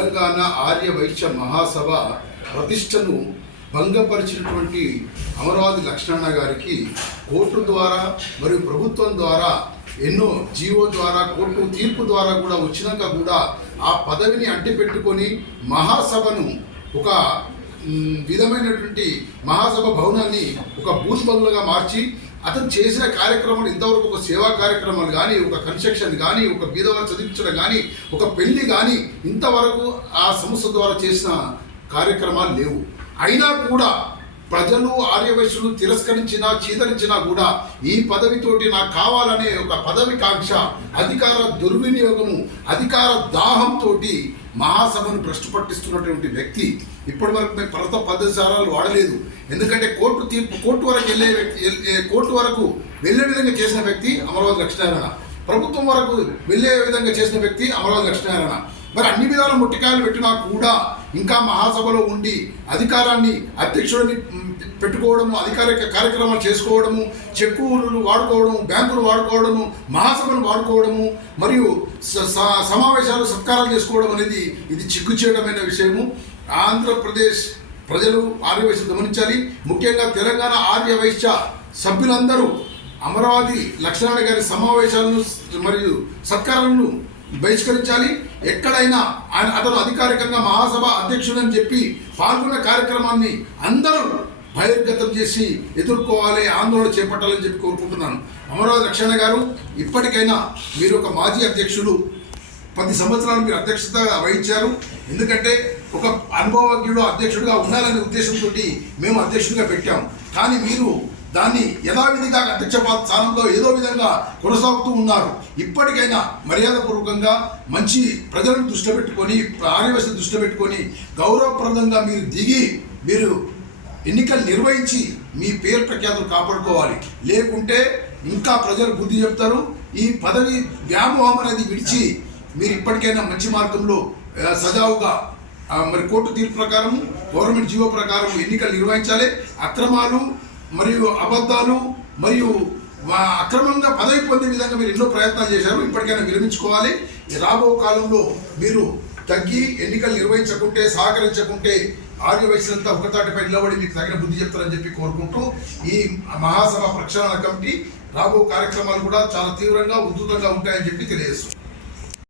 తెలంగాణ ఆర్య వైశ్య మహాసభ ప్రతిష్టను భంగపరిచినటువంటి అమరావతి లక్ష్మణ గారికి కోర్టు ద్వారా మరియు ప్రభుత్వం ద్వారా ఎన్నో జీవో ద్వారా కోర్టు తీర్పు ద్వారా కూడా వచ్చినాక కూడా ఆ పదవిని అంటిపెట్టుకొని మహాసభను ఒక విధమైనటువంటి మహాసభ భవనాన్ని ఒక బూత్ మార్చి అతను చేసిన కార్యక్రమాలు ఇంతవరకు ఒక సేవా కార్యక్రమాలు కానీ ఒక కన్స్ట్రక్షన్ కానీ ఒక బీదవారు చదివించడం కానీ ఒక పెళ్ళి కానీ ఇంతవరకు ఆ సంస్థ ద్వారా చేసిన కార్యక్రమాలు లేవు. అయినా కూడా ప్రజలు ఆర్యవైశ్యులు తిరస్కరించినా చీదరించినా కూడా ఈ పదవితోటి నాకు కావాలనే ఒక పదవి కాంక్ష అధికార దుర్వినియోగము అధికార దాహంతో మహాసభను భ్రష్టు పట్టిస్తున్నటువంటి వ్యక్తి ఇప్పటి వరకు మేము పరత పద్ధతి వాడలేదు. ఎందుకంటే కోర్టు తీర్పు కోర్టు వరకు వెళ్ళే వ్యక్తి కోర్టు వరకు వెళ్ళే విధంగా చేసిన వ్యక్తి అమరావతి లక్ష్మీనారాయణ. ప్రభుత్వం వరకు వెళ్ళే విధంగా చేసిన వ్యక్తి అమరావతి లక్ష్మీనారాయణ. మరి అన్ని విధాల ముట్టికాయలు పెట్టినా కూడా ఇంకా మహాసభలో ఉండి అధికారాన్ని అధ్యక్షుడిని పెట్టుకోవడము అధికారిక కార్యక్రమాలు చేసుకోవడము చెక్కులు వాడుకోవడం బ్యాంకులు వాడుకోవడము మహాసభను వాడుకోవడము మరియు స- స- సమావేశాలు సత్కారాలు చేసుకోవడం అనేది ఇది చిక్కుచేయడమైన విషయము. ఆంధ్రప్రదేశ్ ప్రజలు ఆర్యవైశ్య గమనించాలి. ముఖ్యంగా తెలంగాణ ఆర్య వైశ్య సభ్యులందరూ అమరావతి లక్ష్మణ గారి సమావేశాలను మరియు సత్కారాలను బహిష్కరించాలి. ఎక్కడైనా ఆయన అతను అధికారికంగా మహాసభ అధ్యక్షుడని చెప్పి పాల్గొన్న కార్యక్రమాన్ని అందరూ బహిర్గతం చేసి ఎదుర్కోవాలి ఆందోళన చేపట్టాలని చెప్పి కోరుకుంటున్నాను. అమరావతి రక్షణ గారు ఇప్పటికైనా మీరు ఒక మాజీ అధ్యక్షులు పది సంవత్సరాలు మీరు అధ్యక్షత వహించారు. ఎందుకంటే ఒక అనుభవజ్ఞుడు అధ్యక్షుడిగా ఉండాలనే ఉద్దేశంతో మేము అధ్యక్షుడిగా పెట్టాం. కానీ మీరు దాన్ని యథావిధిగా అధ్యక్ష స్థానంలో ఏదో విధంగా కొనసాగుతూ ఉన్నారు. ఇప్పటికైనా మర్యాదపూర్వకంగా మంచి ప్రజలను దృష్టి పెట్టుకొని ఆర్యవస్థ దృష్టి పెట్టుకొని గౌరవప్రదంగా మీరు దిగి మీరు ఎన్నికలు నిర్వహించి మీ పేరు ప్రఖ్యాతులు కాపాడుకోవాలి. లేకుంటే ఇంకా ప్రజలు బుద్ధి చెప్తారు. ఈ పదవి వ్యామోహం అనేది విడిచి మీరు ఇప్పటికైనా మంచి మార్గంలో సజావుగా మరి కోర్టు తీర్పు ప్రకారం గవర్నమెంట్ జీవో ప్రకారం ఎన్నికలు నిర్వహించాలి. అక్రమాలు మరియు అబద్ధాలు మరియు అక్రమంగా పదవి పొందే విధంగా మీరు ఎన్నో ప్రయత్నాలు చేశారు. ఇప్పటికైనా విరమించుకోవాలి. రాబో కాలంలో మీరు తగ్గి ఎన్నికలు నిర్వహించకుంటే సహకరించకుంటే ఆర్య వయసులంతా ఒకతాటిపై నిలబడి మీకు తగిన బుద్ధి చెప్తారని చెప్పి కోరుకుంటూ ఈ మహాసభ ప్రక్షాళన కమిటీ రాబో కార్యక్రమాలు కూడా చాలా తీవ్రంగా ఉధృతంగా ఉంటాయని చెప్పి తెలియజేస్తుంది